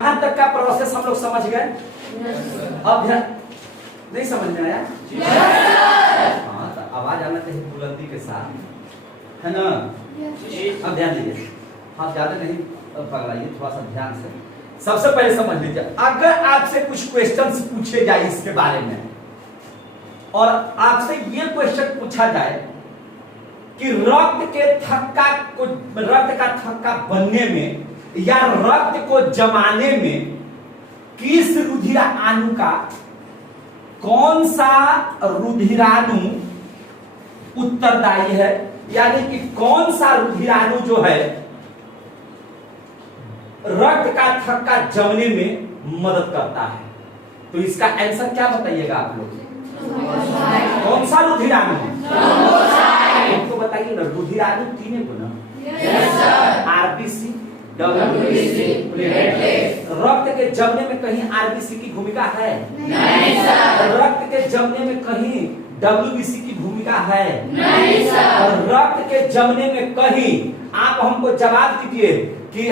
यहाँ तक का प्रोसेस हम लोग समझ गए। अब नहीं समझ में आया? हाँ, तो आवाज आना चाहिए बुलंदी के साथ, है ना? अब ध्यान दीजिए, आप ज्यादा नहीं पकड़ाइए, थोड़ा सा ध्यान से। सबसे पहले समझ लीजिए, अगर आपसे कुछ क्वेश्चंस पूछे जाए इसके बारे में और आपसे ये क्वेश्चन पूछा जाए कि रक्त का थक्का बनने में या रक्त को जमाने में किस रुधिराणु का कौन सा रुधिराणु उत्तरदायी है, यानी कि कौन सा रुधिराणु जो है रक्त का थक्का जमने में मदद करता है, तो इसका आंसर क्या बताइएगा आप लोग? कौन सा रुधिराणु? तो बताइए ना, रुधिराणु तीन को ना, आरबीसी, डब्ल्यूबीसी, प्लेटलेट्स। रक्त के जमने में कहीं आरबीसी की भूमिका है? नहीं सर। रक्त के जमने में कहीं डब्ल्यूबीसी की भूमिका है? नहीं सर। और रक्त के जमने में कहीं आप हमको जवाब दीजिए कि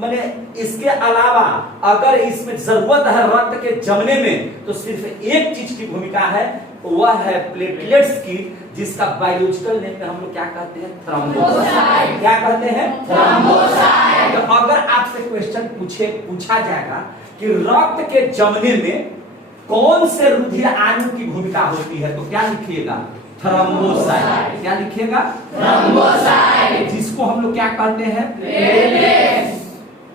मैंने इसके अलावा अगर इसमें जरूरत है रक्त के जमने में तो सिर्फ एक चीज की भूमिका है, वह है प्लेटलेट्स की, जिसका बायोलॉजिकल नेम में हम लोग क्या कहते हैं? थ्रोम्बोसाइट। क्या कहते हैं? थ्रोम्बोसाइट। तो अगर आपसे क्वेश्चन पूछा जाएगा कि रक्त के जमने में कौन से रुधिराणु की भूमिका होती है, तो क्या लिखिएगा? थ्रोम्बोसाइट। क्या लिखिएगा? थ्रोम्बोसाइट। जिसको हम लोग क्या कहते हैं? प्लेटलेट्स।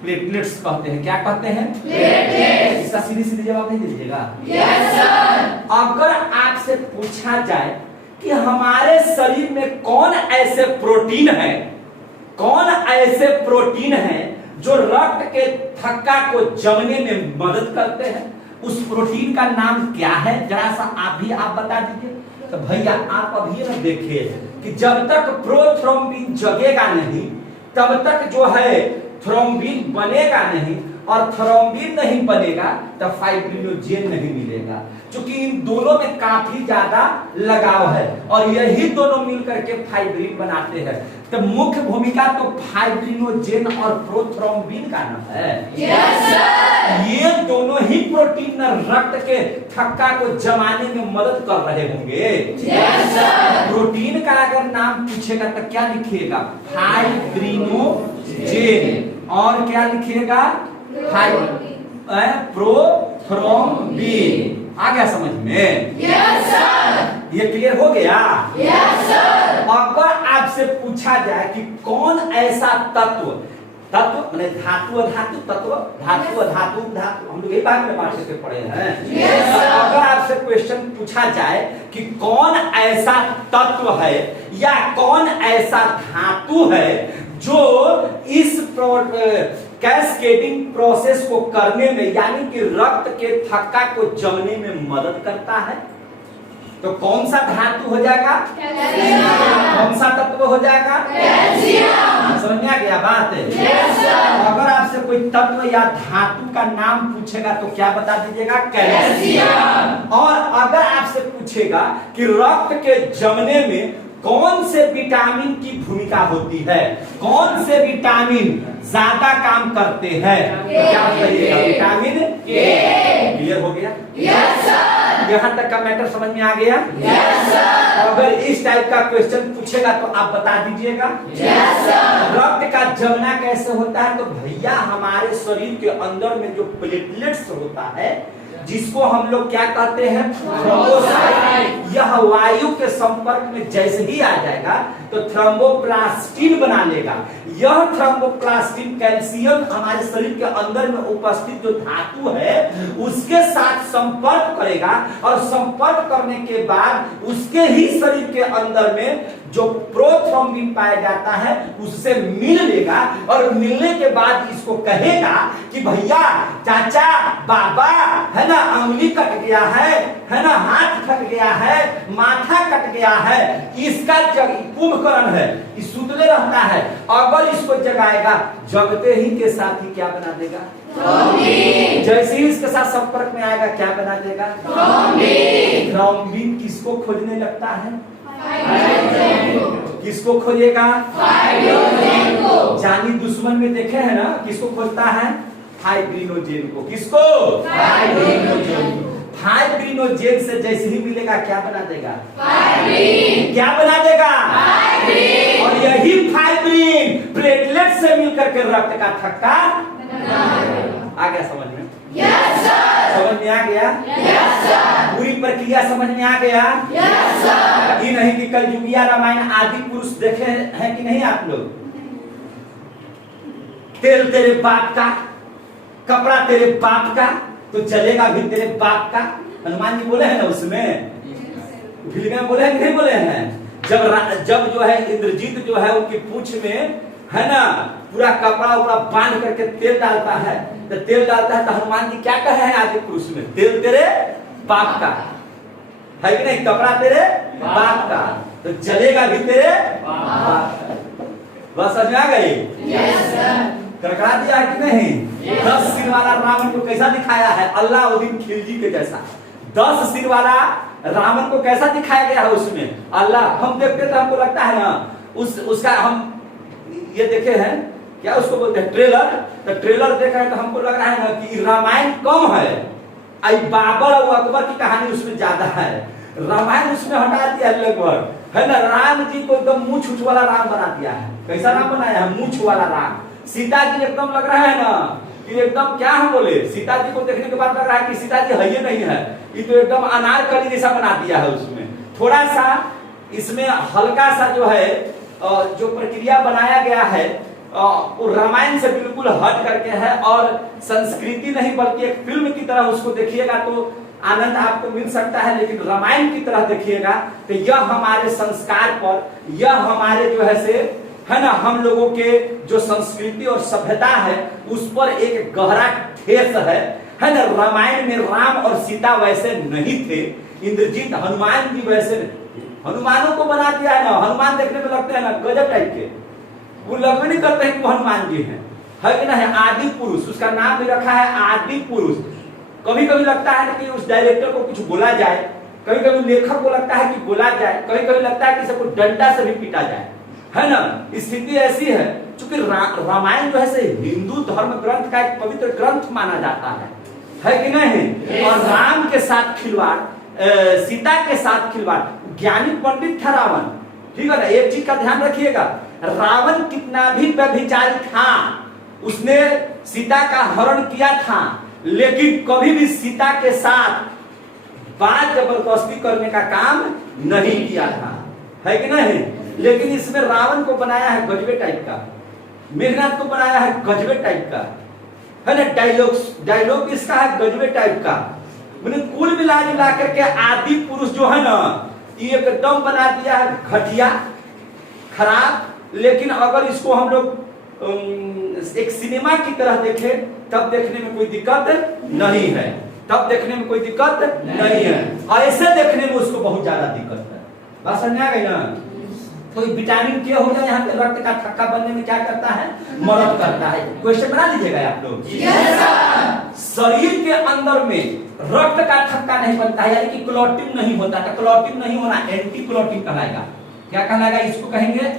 प्लेटलेट्स कहते हैं। क्या कहते हैं? प्लेटलेट्स। इसका सीधी सीधी जवाब नहीं दीजिएगा? Yes sir. अगर आपसे पूछा जाए कि हमारे शरीर में कौन ऐसे प्रोटीन है जो रक्त के थक्का को जमने में मदद करते हैं, उस प्रोटीन का नाम क्या है? जरा सा आप बता दीजिए। तो भैया आप अभी ना देखिए कि जब तक प्रोथ्रोम्बिन जगेगा नहीं तब तक जो है थ्रोम्बिन बनेगा नहीं, और थ्रोम्बिन नहीं बनेगा तब फाइब्रिनोजेन नहीं मिलेगा, क्योंकि इन दोनों में काफी ज्यादा लगाव है और यही दोनों मिलकर के फाइब्रिन बनाते हैं। तो मुख्य भूमिका तो फाइब्रिनोजेन और प्रोथ्रोम्बिन का ना है। Yes sir. ये दोनों ही प्रोटीन रक्त के थक्का को जमाने में मदद कर रहे होंगे। Yes sir. प्रोटीन का अगर नाम पूछेगा तो क्या लिखिएगा? फाइब्रिनोजेन। और क्या लिखिएगा? प्रोथ्रोम्बिन। आ गया समझ में? Yes sir. ये क्लियर हो गया? Yes sir. अगर आपसे पूछा जाए कि कौन ऐसा तत्व माने धातु हम लोग यही बात में बात से पढ़े हैं। yes, अगर आपसे क्वेश्चन पूछा जाए कि कौन ऐसा तत्व है या कौन ऐसा धातु है जो इस कैस्केडिंग प्रोसेस को करने में, यानी कि रक्त के थक्का को जमने में मदद करता है, तो कौन सा धातु हो जाएगा? कौन सा तत्व हो जाएगा? कैल्शियम। समझ में आ गया बात? yes, अगर आपसे कोई तत्व या धातु का नाम पूछेगा तो क्या बता दीजिएगा? कैल्शियम। और अगर आपसे पूछेगा कि रक्त के जमने में कौन से विटामिन की भूमिका होती है, कौन से विटामिन ज्यादा काम करते हैं, तो क्या बताइएगा? विटामिन के। क्लियर हो गया? Yes sir. यहाँ तक का मैटर समझ में आ गया? Yes sir. अगर इस टाइप का क्वेश्चन पूछेगा तो आप बता दीजिएगा? Yes sir. रक्त का जमना कैसे होता है? तो भैया हमारे शरीर के अंदर में जो प्लेटलेट्स होता है, जिसको हम लोग क्या कहते हैं? थ्रोम्बोसाइट। यह वायु के संपर्क में जैसे ही आ जाएगा तो थ्रोम्बोप्लास्टिन बना लेगा। यह थ्रोम्बोप्लास्टिन कैल्शियम हमारे शरीर के अंदर में उपस्थित जो धातु है उसके साथ संपर्क करेगा, और संपर्क करने के बाद उसके ही शरीर के अंदर में जो प्रोथ्रोम्बिन पाया जाता है उससे मिल लेगा, और मिलने के बाद इसको कहेगा कि भैया, चाचा, बाबा, है ना, अंगुली कट गया है ना, हाथ कट गया है, माथा कट गया है, इसका कुंभकर्ण है, इस सुतले रहता है, अगर इसको जगाएगा, जगते ही के साथ ही क्या बना देगा? थ्रोम्बिन। जैसे ही इसके साथ संपर्क में आएगा क्या बना देगा? थ्रोम्बिन। थ्रोम्बिन किसको खोजने लगता है? किसको खोजेगा? जानी दुश्मन में देखे हैं ना, किसको खोजता है? फाइब्रिनोजेन को। किसको? फाइब्रिनोजेन। फाइब्रिनोजेन से जैसे ही मिलेगा क्या बना देगा? फाइब्रिन। क्या बना देगा? फाइब्रिन। और यही फाइब्रिन प्लेटलेट से मिलकर के रक्त का थक्का आ गया। समझ में? Yes sir. समझ में आ गया? Yes sir. पूरी प्रक्रिया समझ में आ गया? Yes sir. ये नहीं कि कलयुगिया रामायण आदि पुरुष देखे हैं कि नहीं आप लोग? तेल तेरे बाप का, कपड़ा तेरे बाप का, तो चलेगा भी तेरे बाप का। हनुमान जी बोले हैं ना उसमें, फिल्म में बोले हैं कि नहीं बोले हैं? जब जो है इंद्रजीत जो है उनकी पूंछ में है ना पूरा कपड़ा उपड़ा बांध करके तेल डालता है, तो तेल डालता है तो हनुमान जी क्या कहे हैं आदि पुरुष में? तेल तेरे बाप का है कि नहीं? कपड़ा तेरे बाप का, तो चलेगा भी तेरे बाप का। बस समझ में आ गई? Yes sir. करकरा दिया कि नहीं? 10 सिर वाला रावण को कैसा दिखाया है? अल्लाउद्दीन खिलजी के जैसा 10 सिर वाला रावण को कैसा दिखाया गया है उसमें? अल्लाह। हम देखते तो हमको लगता है ना उसका हम ये देखे हैं क्या उसको बोलते हैं ट्रेलर, तो ट्रेलर देखा है तो हमको लग रहा है ना कि रामायण कम है, आई बाबर और अकबर की कहानी उसमें ज्यादा है। रामायण उसमें हटा दिया लगभग, है ना। राम जी को एकदम मूंछ वाला राम बना दिया है। कैसा राम बनाया है? मूंछ वाला राम। सीता जी एकदम लग रहा है ना कि एकदम क्या हम बोले, सीता जी को देखने के बाद लग रहा है कि सीता जी है ही नहीं है, ये तो एकदम अनारकली जैसा बना दिया है उसमें। थोड़ा सा इसमें हल्का सा जो है जो प्रक्रिया बनाया गया है वो रामायण से बिल्कुल हट करके है, और संस्कृति नहीं बल्कि एक फिल्म की तरह उसको देखिएगा तो आनंद आपको मिल सकता है। लेकिन रामायण की तरह देखिएगा तो यह हमारे संस्कार पर, यह हमारे जो है से है ना हम लोगों के जो संस्कृति और सभ्यता है उस पर एक गहरा ठेस है ना। रामायण में राम और सीता वैसे नहीं थे, इंद्रजीत हनुमान जी वैसे नहीं। हनुमानों को बना दिया है ना, हनुमान देखने में लगते हैं ना गजब टाइप के, वो लगभग नहीं करते हैं कि वो हनुमान जी हैं, है कि नहीं? आदि पुरुष, उसका नाम भी रखा है आदि पुरुष। कभी कभी लगता है कि उस डायरेक्टर को कुछ बोला जाए, कभी कभी लेखक को लगता है कि बोला जाए, कभी कभी लगता है कि सबको डंडा से भी पीटा जाए, है ना। स्थिति ऐसी है क्योंकि रामायण जो है से हिंदू धर्म ग्रंथ का एक पवित्र ग्रंथ माना जाता है कि नहीं? और राम के साथ खिलवाड़, सीता के साथ खिलवाड़, ज्ञानी पंडित था रावण, ठीक है ना। एक चीज का ध्यान रखिएगा, रावण कितना भी व्यभिचारी था, उसने सीता का हरण किया था, लेकिन कभी भी सीता के साथ बात जबरदस्ती करने का काम नहीं किया था, है कि नहीं? लेकिन इसमें रावण को बनाया है गजबे टाइप का, मेघनाथ को बनाया है गजबे टाइप का, है ना। डायलॉग इसका है गजबे टाइप का। मैंने कुल मिला करके आदि पुरुष जो है ना ये एकदम बना दिया है घटिया, खराब। लेकिन अगर इसको हम लोग एक सिनेमा की तरह देखें तब देखने में कोई दिक्कत नहीं है, तब देखने में कोई दिक्कत नहीं है, और ऐसे देखने में उसको बहुत ज्यादा दिक्कत है। बात समझ आ गई ना? तो विटामिन के हो जाए यहाँ पे रक्त का थक्का बनने में क्या करता है? मदद करता है। क्वेश्चन बना लीजिएगा आप लोग। शरीर के अंदर में रक्त का थक्का नहीं बनता है, यानी कि क्लॉटिंग नहीं होता, तो क्लॉटिंग नहीं होना एंटी क्लॉटिंग कहलाएगा। क्या कहलाएगा? इसको कहेंगे